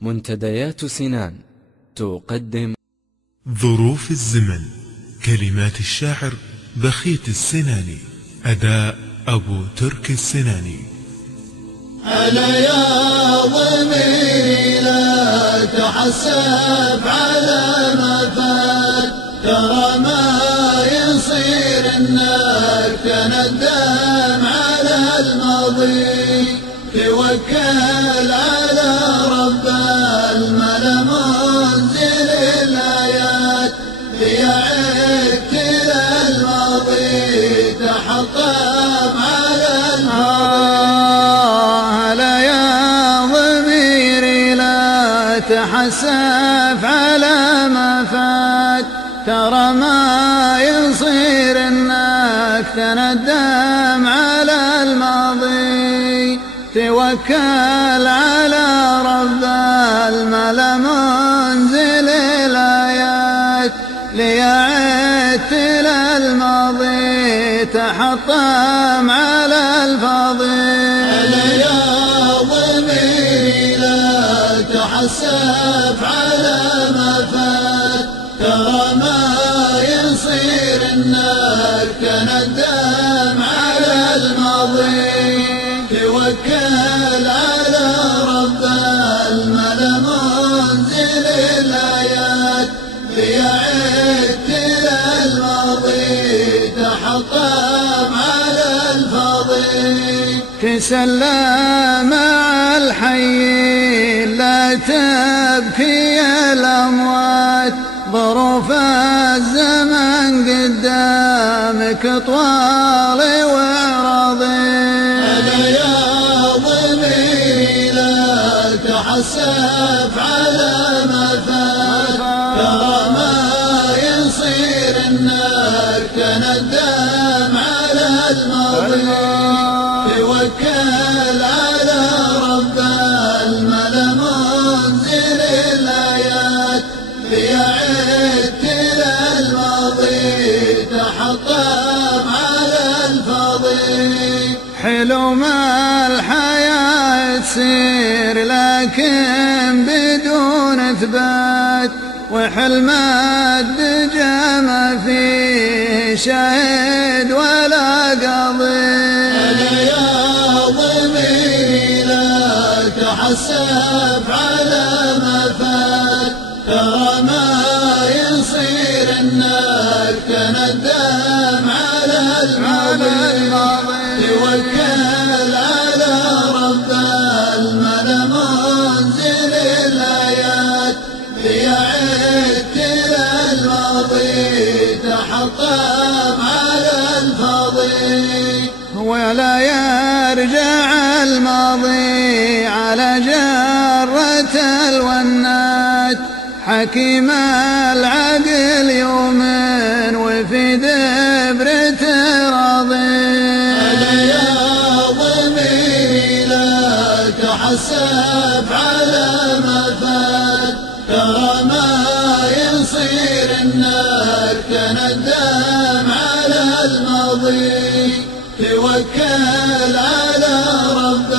منتديات سنان تقدم ظروف الزمن. كلمات الشاعر بخيت السناني، أداء أبو ترك السناني. على يا ضميري لا تحسب على ما فات، ترى ما يصير انك تندم على الماضي، توكل على رب الملا منزل الآيات، ليعدت للماضي تحطم على تحسف على ما فات، ترى ما يصير انك تندم على الماضي، توكل على رب الملا منزل الآيات، ليعدت للماضي تحطم على الفاضي. تحسف على ما فات، ترى ما يصير انك تندم على الماضي، توكل على رب الملا منزل الآيات، ليعدت للماضي تحطم على الفاضي. تسلى مع الحي لا تبكي الأموات، ظروف الزمن قدامك طوال وعراضي. أنا يا ضميري لا تحسف على ما فات، ترى ما يصير انك تندم على الماضي، توكل على رب الملا منزل الآيات، ليعدت للماضي تحطم على الفاضي. حلو ما الحياة تسير لكن بدون إثبات، وحلم الدجى ما فيه شاهد ولا قاضي. تحسف على ما فات، ترى ما يصير انك تندم على الماضي، توكل على رب الملا منزل الآيات، ليعدت للماضي تحطم على الفاضي. ولا يرجع الماضي على جرة الونات، حكيم العقل يومن وفي دبرته راضي. أنا يا ضميري لا تحسف على ما فات، ترى ما يصير انك تندم على الماضي، توكل على رب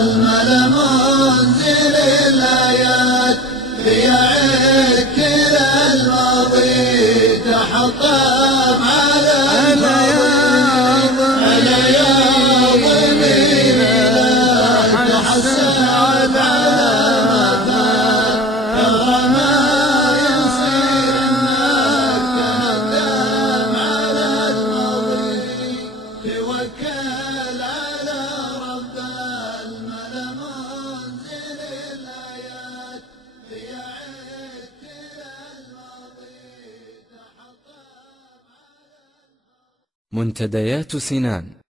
الملا منزل الآيات، ليعدت للماضي تحطم على الفاضي. أنا يا ضميري لا تحسف على ما فات، ترى ما يصير انك تندم على الماضي، توكل على رب الملا منزل الآيات، ليعدت للماضي تحطم على منتديات سنان.